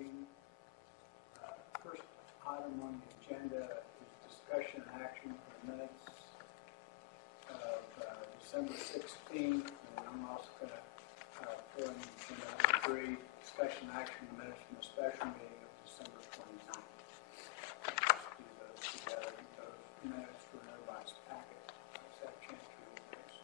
meeting. First item on the agenda is discussion and action for the minutes of December 16th, and I'm also going to fill in agenda item 3, discussion and action on the minutes from the special meeting of December 29th. Do those together, those minutes for everybody's packet. Let's have a chance to read those.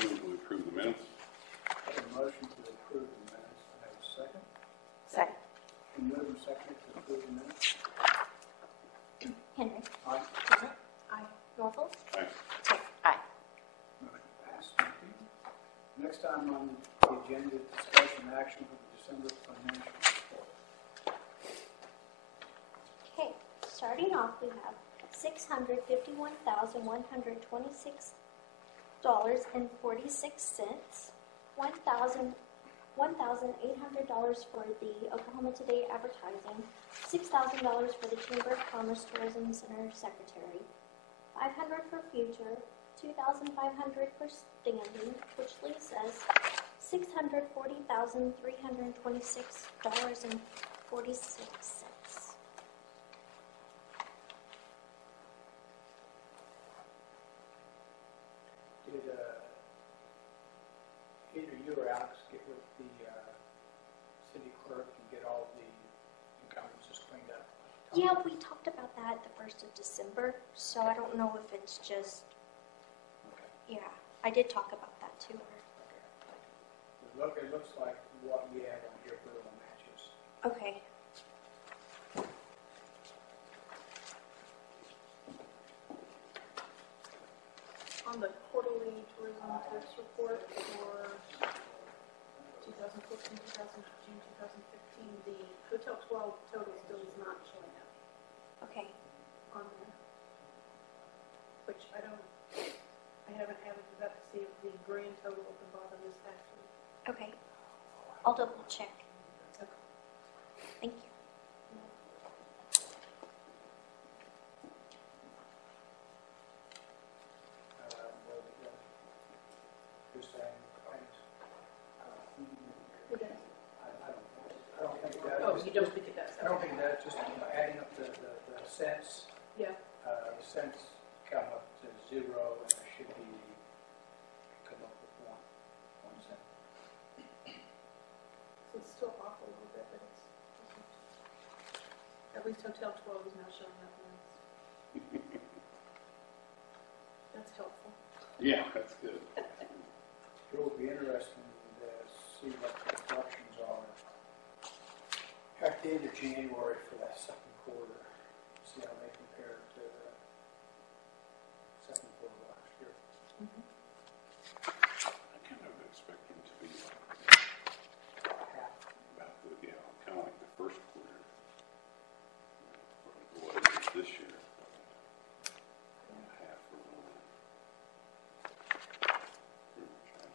We approve the minutes. I have a motion to approve the minutes. I have a second. Second. Can you move and second to approve the minutes? Henry. Aye. Janet. Aye. Norfolk. Aye. Terry. Aye. Motion passed. Thank you. Next item on the agenda is discussion and action for the December financial report. Okay, starting off, we have $651,126.46, $1,800 for the Oklahoma Today advertising, $6,000 for the Chamber of Commerce Tourism Center secretary, $500 for future, $2,500 for standing, which leaves us $640,326.46. Did either you or Alex get with the city clerk and get all the encumbrances cleaned up? Yeah, we talked about that the 1st of December, so I don't know if it's just, Okay. yeah, I did talk about that to her. Okay. It looks like what we had on here for the matches. Okay. On the quarterly tourism tax report for 2014, June 2015, the Hotel 12 total still is not showing up Okay. on there, which I haven't added it up to see if the grand total at the bottom is actually. Okay. I'll double check. Okay. Thank you. You're saying claims. Who does? I don't think that. Oh, you don't think it does? I don't think that, just adding up the cents, Yeah. the cents come up to 0, and there should be, come up with one cent. So it's still off a little bit, but it's at least Hotel 12 is now showing up. That's helpful. Yeah, that's good. It will be interesting to see what the deductions are at the end of January for that second quarter. See how they compare to the second quarter last year. I kind of expect them to be Half. about the, kind of like the first quarter. What it is this year. Half or more. Pretty much half.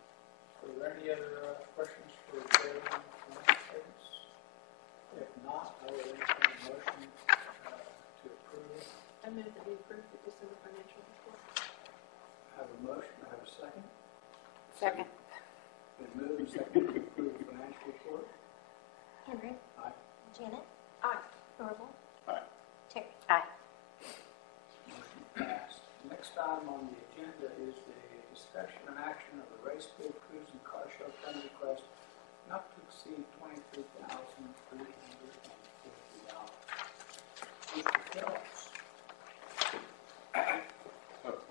Are there any other questions for Jerry on financial statements? If not, I will entertain a motion to approve. I move that we approve the December financial report. I have a motion, I have a second. Second. Been moved and seconded to approve the financial report. Henry. Aye. Janet. Aye. Norval. Aye. Terry. Aye. Motion passed. Next item on the agenda is the discussion and action of the race day cruise and car show fund request not to exceed $23,350. Mr. Phillips.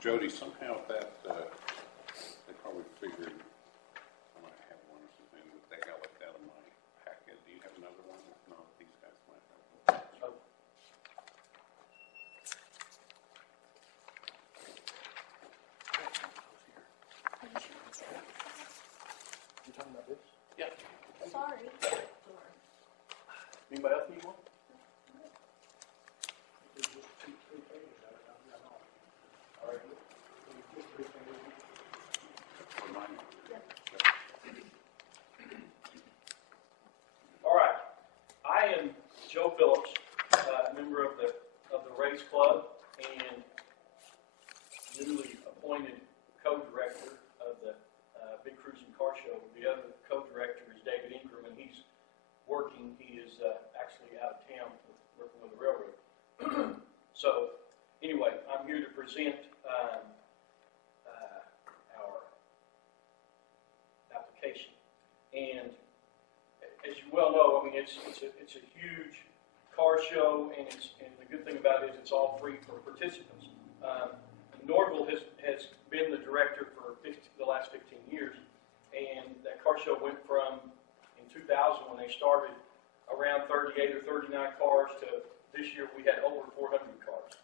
Jody, somehow that, they probably figured I might have one or something, but they got left out of my packet. Do you have another one? If not, these guys might have one. So, you talking about this? Yeah. Sorry. Anybody else need one? There's just three pages of it. I'm not on. All right. Just 3 pages. Remind me. All right, I am Joe Phillips, member of the race club, and literally a working. He is actually out of town working with the railroad. So anyway, I'm here to present our application. And as you well know, I mean, it's a huge car show, and the good thing about it is it's all free for participants. Norville has been the director for the last 15 years, and that car show went from, in 2000 when they started, around 38 or 39 cars to this year we had over 400 cars,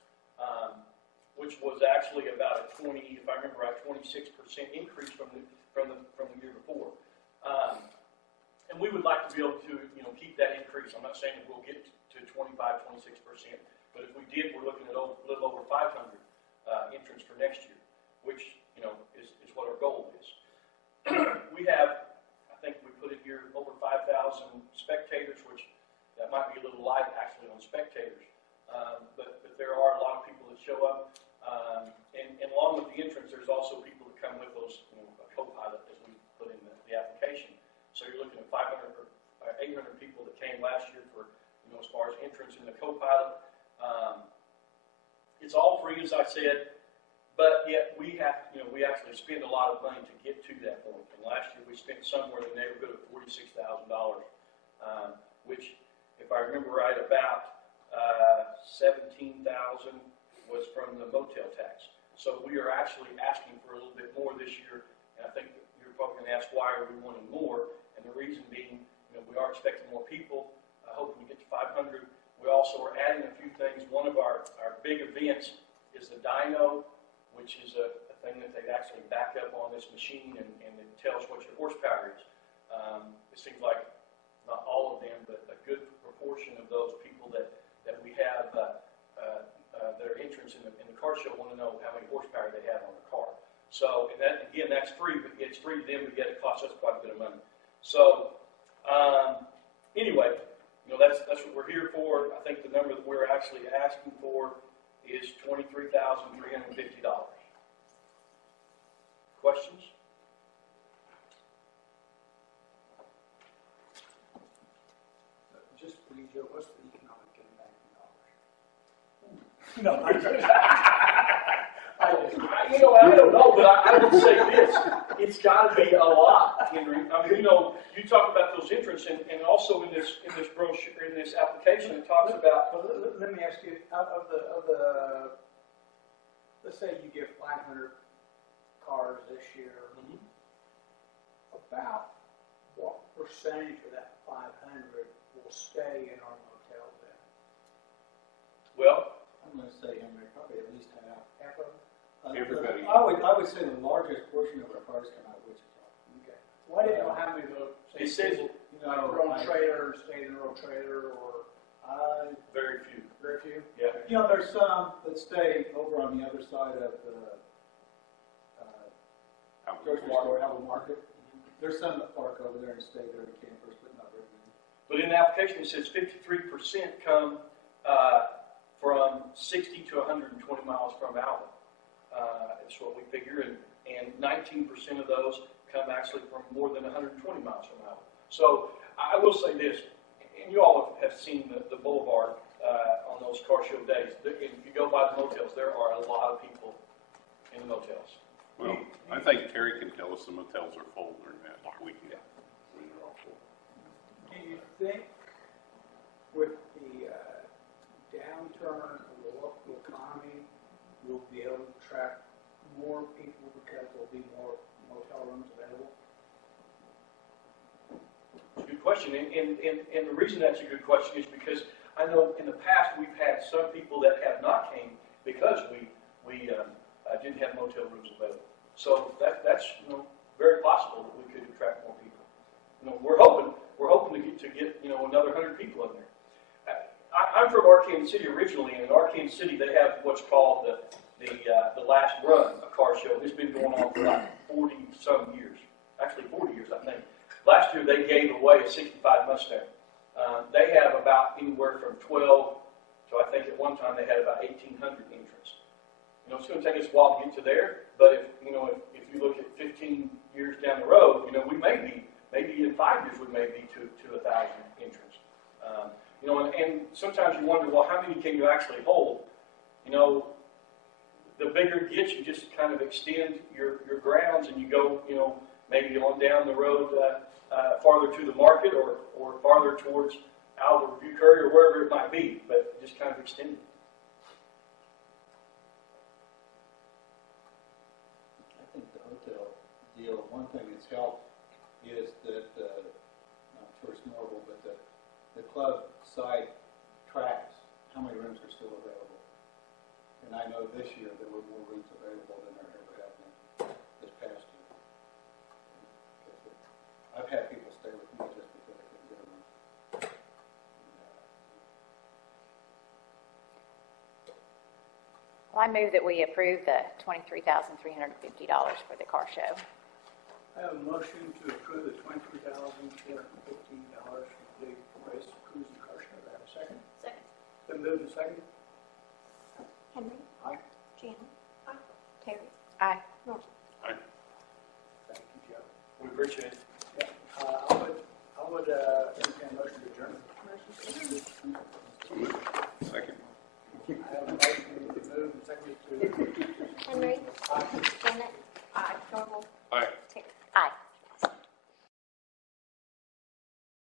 which was actually about a 20, if I remember right, 26% increase from the year before. And we would like to be able to, keep that increase. I'm not saying that we'll get to 25, 26%, but if we did, we're looking at a little over 500 entrants for next year, which, is what our goal is. We have, I think we put it here, over 5,000 spectators, which that might be a little light actually on spectators, but there are a lot of people that show up, and along with the entrants, there's also people that come with those, a co-pilot, as we put in the application. So you're looking at 500 or 800 people that came last year for, as far as entrants in the co-pilot. It's all free, as I said, but yet we actually spend a lot of money to get to that point. And last year we spent somewhere in the neighborhood of $46,000, which, if I remember right, about $17,000 was from the motel tax. So we are actually asking for a little bit more this year, and I think that you're probably going to ask why are we wanting more, and the reason being, we are expecting more people, hoping to get to 500. We also are adding a few things. One of our big events is the dyno, which is a thing that they actually back up on this machine, and it tells what your horsepower is. It seems like not all of them, but a good proportion of those people that we have that are entrants in the car show want to know how many horsepower they have on the car. So, and that, again, that's free, but it's free to them, but yet it costs us quite a bit of money. So, anyway, that's what we're here for. I think the number that we're actually asking for is $23,350. Questions? Just please, Joe, what's the economic impact in dollars? No, I don't know, but I would say this. It's got to be a lot, Henry. I mean, you talk about those entrants, and also in this brochure, in this application, it talks about. Well, let me ask you, out of the, let's say you get 500 cars this year, about what percentage of that 500 will stay in our motel then? Well, I'm going to say, Henry, probably at least half. Half of them? Everybody. I would say the largest portion of our cars come out of Wichita. Okay. Well, I didn't know how many of those, say, It says- people, their own trailer, stay in their own trailer, or very few. very few? Yeah. There's some that stay over on the other side of the grocery store, Alva Market. There's some that park over there and stay there in campers, but not very many. But in the application, it says 53% come from 60 to 120 miles from Alva. That's what we figure, and 19% of those come actually from more than 120 miles from Alva. So I will say this, and you all have seen the boulevard on those car show days. If you go by the motels, there are a lot of people in the motels. Well, I think Terry can tell us the motels are full during that weekend. When they're all full. Do you think with the downturn of the local economy, we'll be able to attract more people because there'll be more motel rooms available? It's a good question, and the reason that's a good question is because I know in the past we've had some people that have not came because we didn't have motel rooms available. So that's very possible that we could attract more people. We're hoping to get another 100 people in there. I'm from Arkansas City originally, and in Arkansas City they have what's called the last run, a car show. It's been going on for like 40-some years, actually 40 years, I think. Last year they gave away a '65 Mustang. They have about anywhere from 12 to, I think at one time they had about 1,800 entrants. It's going to take us a while to get to there, but if you look at 15 years down the road, we may be, maybe in 5 years we may be to 1,000 entrants. You know, and sometimes you wonder, well, how many can you actually hold? You know, the bigger it gets, you just kind of extend your grounds and you go, you know, maybe on down the road farther to the market or farther towards Alva Review Curry or wherever it might be, but just kind of extend it. I think the hotel deal, one thing that's helped is that, I'm sure it's normal, but the club side tracks how many rooms are still available. And I know this year there were more rooms available than there ever have been this past year. I've had people stay with me just because they couldn't get a room. Well, I move that we approve the $23,350 for the car show. I have a motion to approve the $23,415 for the race cruise and car show. Do I have a second? Second. Then moved and second. Henry. Aye. Jana. Aye. Terry. Aye.